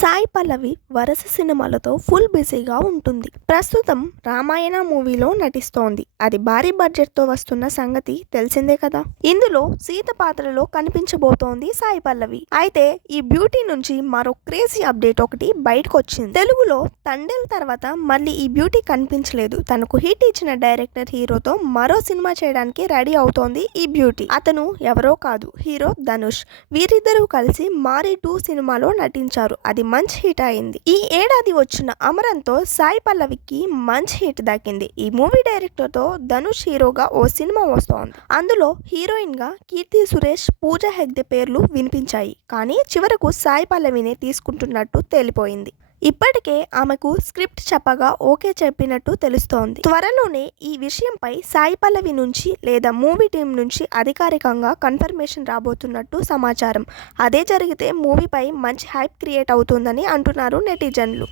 సాయి పల్లవి వరుస సినిమాలతో ఫుల్ బిజీగా ఉంటుంది. ప్రస్తుతం రామాయణ మూవీలో నటిస్తోంది. అది భారీ బడ్జెట్ తో వస్తున్న సంగతి తెలిసిందే కదా. ఇందులో సీత పాత్రలో కనిపించబోతోంది సాయి పల్లవి. అయితే ఈ బ్యూటీ నుంచి మరో క్రేజీ అప్డేట్ ఒకటి బయటకు వచ్చింది. తెలుగులో తండేల్ తర్వాత మళ్ళీ ఈ బ్యూటీ కనిపించలేదు. తనకు హిట్ ఇచ్చిన డైరెక్టర్ హీరోతో మరో సినిమా చేయడానికి రెడీ అవుతోంది ఈ బ్యూటీ. అతను ఎవరో కాదు, హీరో ధనుష్. వీరిద్దరూ కలిసి మారీ 2 సినిమాలో నటించారు. అది మంచి హిట్ అయింది. ఈ ఏడాది వచ్చిన అమరంతో సాయి పల్లవికి మంచి హిట్ దక్కింది. ఈ మూవీ డైరెక్టర్ తో ధనుష్ హీరోగా ఓ సినిమా వస్తోంది. అందులో హీరోయిన్ గా కీర్తి సురేష్, పూజా హెగ్డే పేర్లు వినిపించాయి. కానీ చివరకు సాయి పల్లవినే తీసుకుంటున్నట్టు తేలిపోయింది. ఇప్పటికే ఆమెకు స్క్రిప్ట్ చెప్పగా ఓకే చెప్పినట్టు తెలుస్తోంది. త్వరలోనే ఈ విషయంపై సాయి పల్లవి నుంచి లేదా మూవీ టీం నుంచి అధికారికంగా కన్ఫర్మేషన్ రాబోతున్నట్టు సమాచారం. అదే జరిగితే మూవీపై మంచి హైప్ క్రియేట్ అవుతుందని అంటున్నారు నెటిజన్లు.